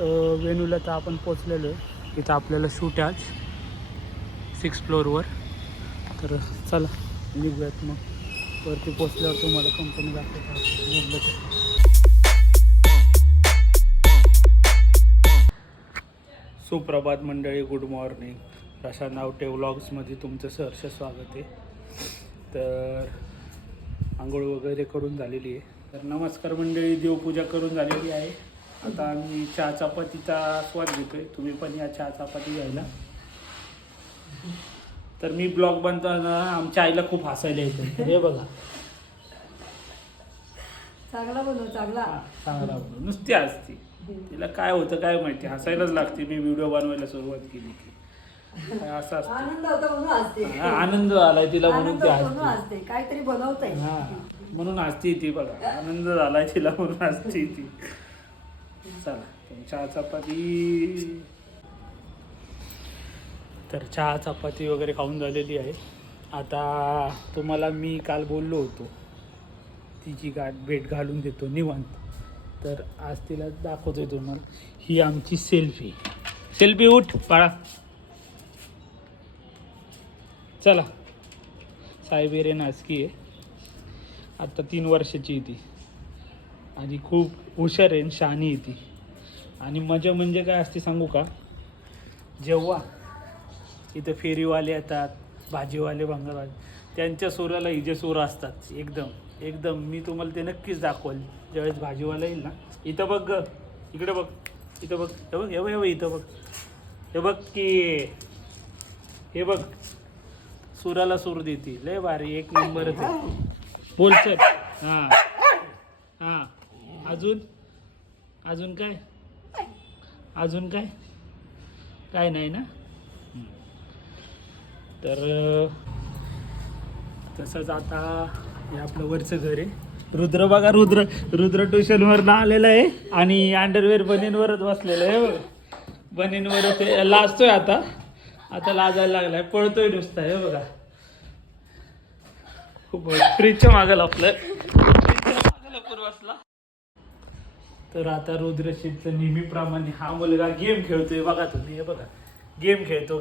तर वेणूला तर आपण पोचलेलो आहे. इथं आपल्याला शूट आहे आज 6th फ्लोअरवर. तर चला निघूयात मग. वरती पोचल्यावर तुम्हाला कंपनी दाखवतो. सुप्रभात मंडळी, गुड मॉर्निंग. प्रशांत नावटे व्लॉग्समध्ये तुमचं सहर्ष स्वागत आहे. तर आंघोळ वगैरे करून झालेली आहे. तर नमस्कार मंडळी, देवपूजा करून झालेली आहे. आता आम्ही चहा चपातीचा स्वाद घेतोय. तुम्ही पण या चहा चपाती घ्यायला. तर मी ब्लॉग बनताना आमच्या आईला खूप हसायला येतं. हे बघा, चांगला बनव, चांगला चांगला बनव. नुसती हसती. तिला काय होतं काय माहिती, हसायलाच लागते. मी व्हिडिओ बनवायला सुरुवात केली की असं असतं. आनंद होता म्हणून हसते. आनंद आलाय तिला म्हणून ती म्हणून हसते. हसते, काहीतरी बनवताय. हा, म्हणून हसती ती. बघा, आनंद झालाय तिला म्हणून हसती ती. चला चहा चपाती. तर चहा चपाती वगैरे खाऊन झालेली आहे. आता तुम्हाला मी काल बोललो होतो तिची भेट घालून देतो निवांत. तर आज तिला दाखवतोय तुम्हाला. ही आमची सेल्फी उठ बाळा. चला, सायबेरियन हस्की आहे. आता 3 वर्षाची आहे ती आणि खूप हुशार आहे, शहाणी आहे ती. आणि मजा म्हणजे काय असते सांगू का, जेव्हा इथं फेरीवाले येतात, भाजीवाले, भंगारवाले, त्यांच्या सुराला हिजे सूर असतात एकदम. मी तुम्हाला ते नक्कीच दाखवेल ज्यावेळेस भाजीवाला येईल ना. इथं बघ ग, इकडे बघ, इथं बघ, हे बघ, इथं बघ, हे बघ की, हे बघ, सुराला सूर देते. लय भारी, एक नंबरच आहे. बोल सर. हां हां, अजून काय नाही ना. तर तसंच आता हे आपलं वरचं घर आहे. रुद्र बघा, रुद्र ट्युशनवर ना आलेला आहे आणि अंडरवेअर बनीनवरच बसलेलं आहे. बघ, बनीनवरच लाजतोय आता लाजायला लागलाय, पळतोय नुसता. हे बघा, खूप फ्रीजच्या मागायला बसला. तर आता रुद्रशीचं नेहमीप्रमाणे हा मुलगा गेम खेळतोय. बघा तुम्ही, हे बघा, गेम खेळतो.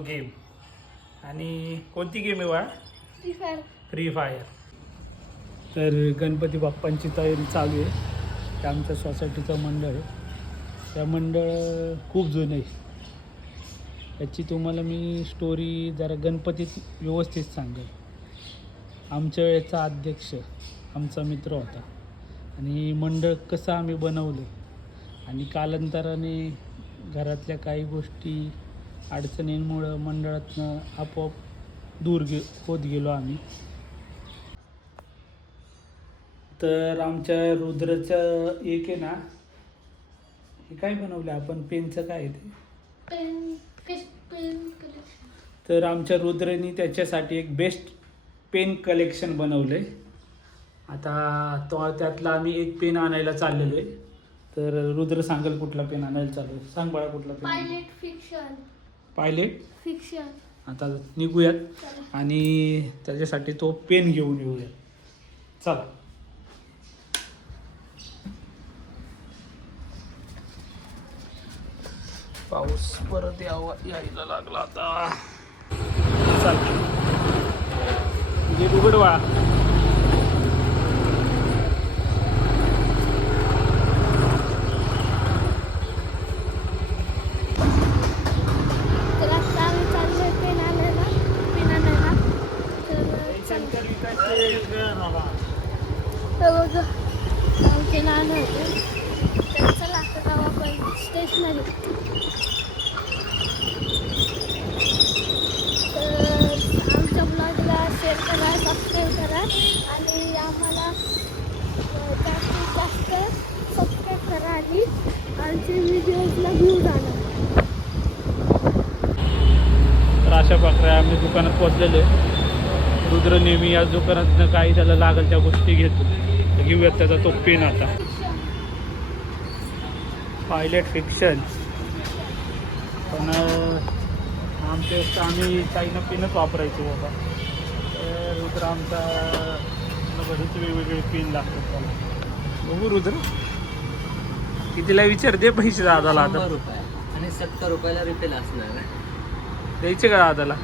आणि कोणती गेम आहे बाळा? Free fire. तर गणपती बाप्पांची तयारी चालू आहे. ते आमच्या सोसायटीचं मंडळ आहे. त्या मंडळ खूप जुनं आहे. याची तुम्हाला मी स्टोरी जरा गणपतीत व्यवस्थित सांगेल. आमच्या वेळेचा अध्यक्ष आमचा मित्र होता आणि मंडळ कसं आम्ही बनवलं आणि कालांतराने घरातल्या काही गोष्टी अडचणींमुळं मंडळातनं आपोआप दूर होत गेलो आम्ही. तर आमच्या रुद्राचं एक आहे ना, हे काय बनवलं आपण, पेनचं काय ते, तर आमच्या रुद्रनी त्याच्यासाठी एक बेस्ट पेन कलेक्शन बनवलंय. आता त्यातला आम्ही एक पेन आणायला चाललेलो आहे. तर रुद्र सांगेल कुठला पेन आणायला चालू आहे. सांग बाळा, कुठला पेन? Pilot fiction. आता निघूयात आणि त्याच्यासाठी तो पेन घेऊन येऊयात. चला. पाऊस परत यायला लागला आता. चला, गेट उघडवा. स्टेशनरी. आमच्या ब्लॉगला शेअर करा, सबस्क्राईब करा आणि आम्हाला जास्तीत जास्त सबस्क्राईब करा आणि आमचे व्हिडिओजला व्ह्यूज आणा. तर अशा प्रकारे आम्ही दुकानात पोहोचलेलो आहे. रुद्र नेहमी या दुकानातनं काही त्याला लागेल त्या गोष्टी घेतो. तर घेऊयात त्याचा तो पेन आता. Pilot fiction. पण आमच्या आम्ही चायना पेनच वापरायचो बाबा. तर रुद्र आमचा बरेच वेगवेगळे पेन लागतात त्याला. बघू रुद्र, कितीला विचार दे पैसे दादाला आता 100 रुपये आणि 70 रुपयाला रिफिल असणार आहे. द्यायचे का दादाला?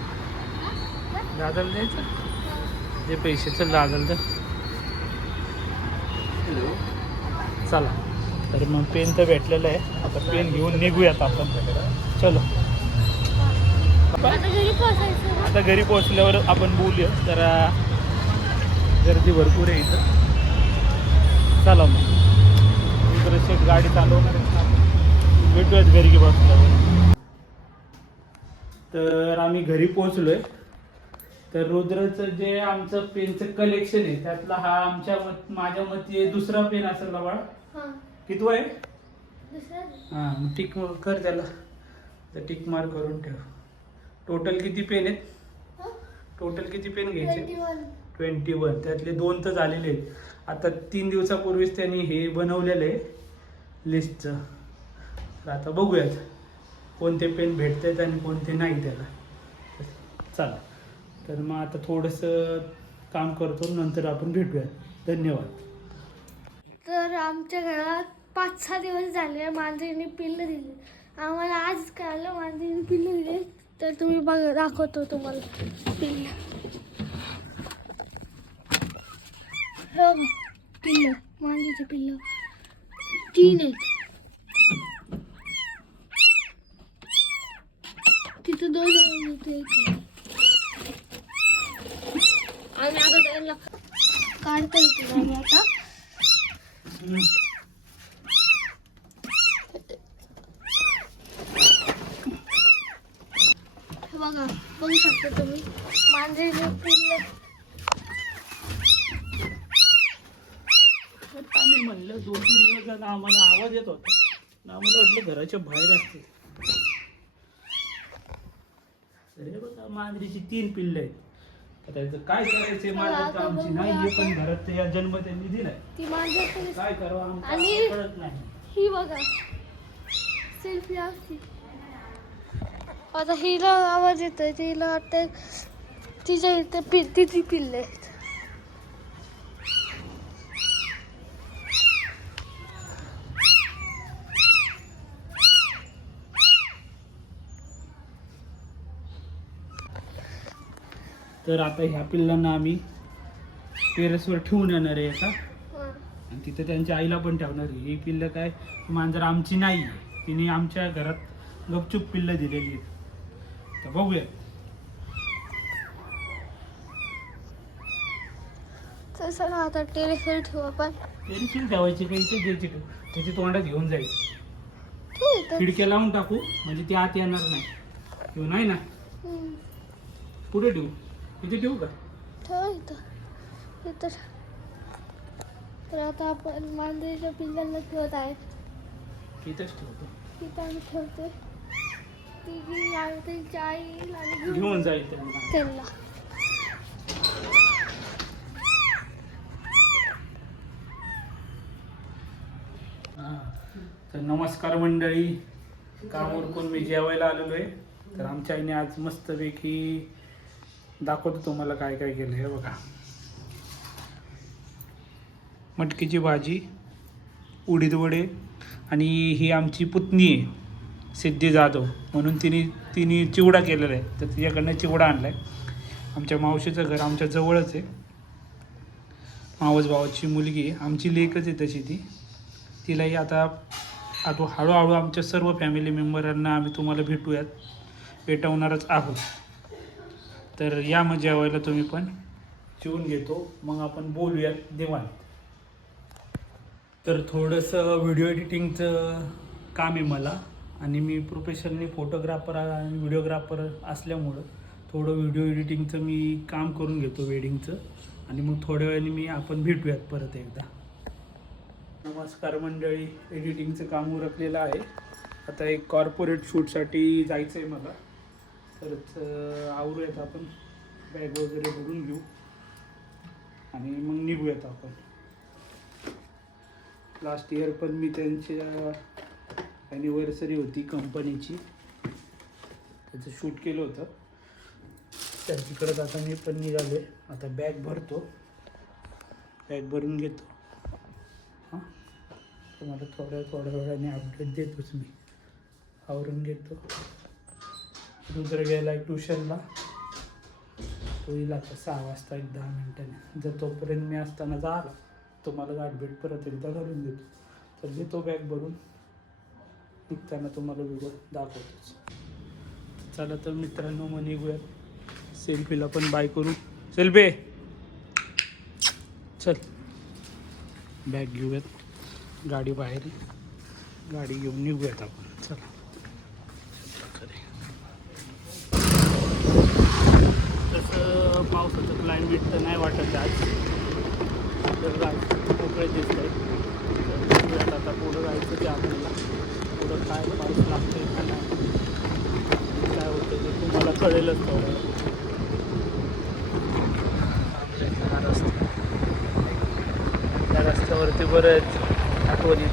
दादाला द्यायचं जे पैसे चल दादाला तर चला. तर मग पेन तर भेटलेलं आहे, आता पेन घेऊन निघूयात आपण. चलो आता घरी पोहोचायचं. आता घरी पोहोचल्यावर आपण बोलूया. जरा गर्दी भरपूर आहे इथं. चला मग इकडे शेट गाडी चालवणार आहे. भेटूयात घरी की पोहोचल्यावर. तर आम्ही घरी पोहोचलोय. तर रुद्रचं जे आमचं पेनचं कलेक्शन आहे त्यातला हा माझ्या मते दुसरा पेन असेल ना बाळा. हां. किती आहे? दुसरा. हां मग टिक कर त्याला, तर टिक मार्क करून ठेव. टोटल किती पेन आहेत? टोटल किती पेन घ्यायचे? 21. त्यातले 2 तर झालेले आहेत. आता 3 दिवसापूर्वीच त्यांनी हे बनवलेलं आहे लिस्टचं. तर आता बघूयात कोणते पेन भेटत आहेत आणि कोणते नाही त्याला. चला तर मग आता थोडंसं काम करतो, नंतर आपण भेटूयात. धन्यवाद. तर आमच्या घरात 5-6 दिवस झाले मांजरीने पिल्लं दिली. आम्हाला आज कळलं मांजरीने पिल्लं दिले. तर तुम्ही बघा, दाखवतो तुम्हाला पिल्लं. हो पिल्लं, मांजरीचे पिल्लं 3 आहेत. तिथं 2 आहे, इथे 1 आहे. आम्ही आता त्याला काढता येते आम्ही आता. हे बघा, बघू शकता तुम्ही मांजरीचे पिल्लं. आम्ही म्हणलं 2-3 दिवस झाला आम्हाला आवाज येत होता, आम्हाला वाटलं घराच्या बाहेर असते. अरे बघा मांजरीची 3 पिल्लं आहेत. आता त्याचं काय करायचंय? माझं तर आमची नाहीये, पण घरात या जन्म त्यांनी दिलाय. ती मांजर काय करावं आणि आम्हाला कळत नाही. ही बघा सेल्फी असती. आता हिला आवाज येतोय, तिला वाटतं तिच्या इथे तिची पिल्ले आहेत. तर आता ह्या पिल्लांना आम्ही टेरेसवर ठेवून येणार आहे का, आणि तिथे त्यांच्या आईला पण ठेवणार आहे. ही पिल्लं काय मांजर आमची नाही आहे, तिने आमच्या घरात गपचूप पिल्लं दिलेली आहेत. तर बघूया. तसं ना आता टेरेसवर ठेवू आपण. टेरेसवर ठेवायची काही इथे द्यायची ठेव, त्याची तोंडात घेऊन जायची. ठीक आहे. खिडक्या लावून टाकू म्हणजे ती आत येणार नाही. ठेवू नाही ना? कुठे ठेवू? इथे ठेवू का? ठेव इथं. इथं. तर आता आपण मांजरीच्या पिल्लांना ठेवत आहे. इथंच ठेवतो. तिथं आम्ही ठेवतोय. त्यांच्या आईला आणि घेऊन जाईल त्यांना. त्यांना. तर नमस्कार मंडळी, काम उरकून मी जेवायला आलेलो आहे. तर आमच्या आईने आज मस्तपैकी दाखवतो तुम्हाला काय काय केलं. हे बघा, मटकीची भाजी, उडीद वडे, आणि ही आमची पुतणी आहे सिद्धी जाधव, म्हणून तिने चिवडा केलेला आहे. तर तिच्याकडनं चिवडा आणला आहे. आमच्या मावशीचं घर आमच्या जवळच आहे. मावस भावाची मुलगी आहे, आमची लेकच आहे तशी ती. तिलाही आता हळूहळू आमच्या सर्व फॅमिली मेंबरांना आम्ही तुम्हाला भेटवणारच आहोत. तर या मग जेवायला तुम्ही पण. जेवून घेतो मग आपण बोलूयात निवांत. तर थोडंसं व्हिडिओ एडिटिंगचं काम आहे मला, आणि मी प्रोफेशनली फोटोग्राफर आणि व्हिडिओग्राफर असल्यामुळं थोडं व्हिडिओ एडिटिंगचं मी काम करून घेतो, वेडिंगचं. आणि मग थोड्या वेळाने आपण भेटूयात परत एकदा. नमस्कार मंडळी, एडिटिंगचं काम उरकलेलं आहे. आता एक कॉर्पोरेट शूटसाठी जायचं आहे मला. तरच आवरूयात आपण, बॅग वगैरे भरून घेऊ आणि मग निघूयात आपण. लास्ट इयर पण मी त्यांच्या ॲनिव्हर्सरी होती कंपनीची, त्याचं शूट केलं होतं. तर तिकडंच आता मी पण निघाले. आता बॅग भरतो, बॅग भरून घेतो. हां तुम्हाला थोड्या वेळाने अपडेट देतोच मी. आवरून घेतो. रुद्र गेला ट्युशनला, तो येईल आता 6 वाजता 10 मिनिटाने. जर तोपर्यंत मी असताना झाला तुम्हाला गाठभेट परत एकदा घालून देतो. तर घेतो बॅग भरून, निघताना तुम्हाला व्हिडिओ दाखवतोच. चला तर मित्रांनो, मग निघूयात. सेल्फीला पण बाय करू. सेल्फी चल. बॅग घेऊयात, गाडी बाहेर आहे, गाडी घेऊन निघूयात आपण. चला. तसं पावसाचं क्लायमेट तर नाही वाटत आज, तर मोकळे दिसत आहे. आता पुढं जायचं ते आपल्याला. पुढं काय पाऊस लागतोय का नाही, काय होतं ते तुम्हाला कळेलच थोडं. त्या रस्त्यावरती बरेच आठवणी.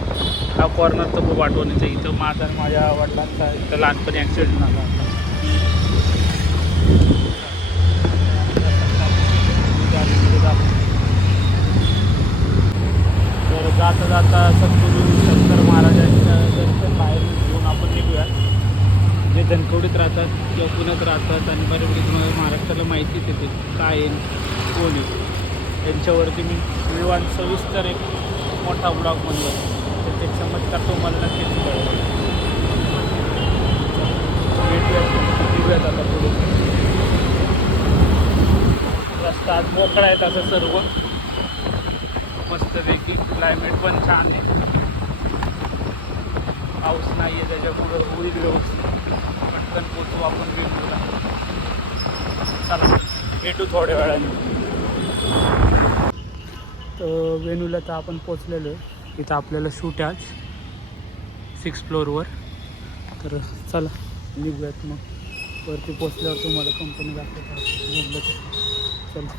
हा कॉर्नर तर खूप आठवणीचं. इथं माझा माझ्या वडिलांचा इथं लहानपणी ॲक्सिडेंट झाला होता. तर जाता जाता सद्गुरू शंकर महाराजांच्या दर्शन बाहेर घेऊन आपण निघूया. जे धनकवडीत राहतात किंवा पुण्यात राहतात आणि बऱ्यापैकी तुम्हाला महाराष्ट्राला माहितीच येते काय आहे, कोण आहे. त्यांच्यावरती मी विवान सविस्तर एक मोठा ब्लॉग बनवला, तर ते चमत्कार तुम्हाला नक्कीच कळेल. निघूयात आता पुढे. रस्ता आज मोकळा आहेत असं सर्व, मस्तपैकी. क्लायमेट पण छान आहे, पाऊस नाही आहे त्याच्यामुळं होईल व्यवस्थित. पटकन पोचू आपण वेणूला. चला भेटू थोड्या वेळाने. तर वेणूला तर आपण पोचलेलो आहे. इथं आपल्याला शूट आहे आज 6th फ्लोअरवर. तर चला निघूयात मग. वरती पोचल्यावर तुम्हाला कंपनी दाखवतो. चला.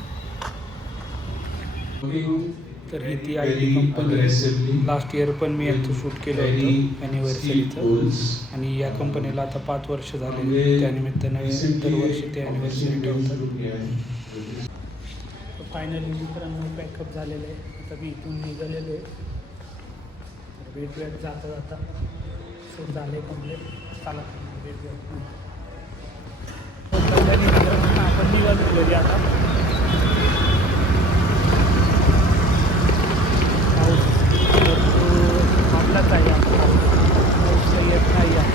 तर ही ती I T company. Last year पण मी याचं शूट केलं होतं ॲनिव्हर्सरीचं. आणि या कंपनीला आता 5 वर्ष झाले. त्यानिमित्तानं दरवर्षी ते ॲनिव्हर्सरी ठेवतात. फायनली मित्रांनो पॅकअप झालेलं आहे. आता मी इथून निघालेलो आहे. तर भेटूयात जाता जाता. शूट झाले कम्प्लीट. चला भेटूयात. आपण निघालो घरी आता. पाऊस आपलाच आहे. पाऊस येत नाही आहे.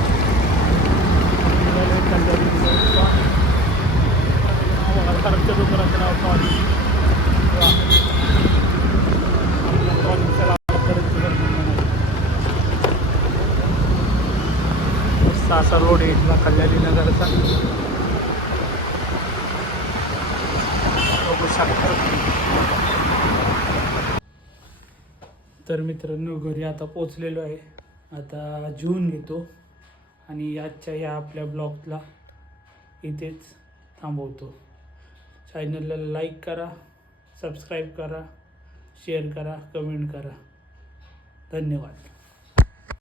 खर्च दुकानाचं नाव टॉनिक. आपल्या टॉनिकचा वापर सासा रोड आहे इथला कल्याणी नगरचा. बघू शकता. तर मित्रांनो घरी आता पोचलेलो आहे. आता जेवून घेतो आणि आजच्या या आपल्या ब्लॉगला इथेच थांबवतो. चॅनलला लाईक करा, सबस्क्राईब करा, शेअर करा, कमेंट करा. धन्यवाद.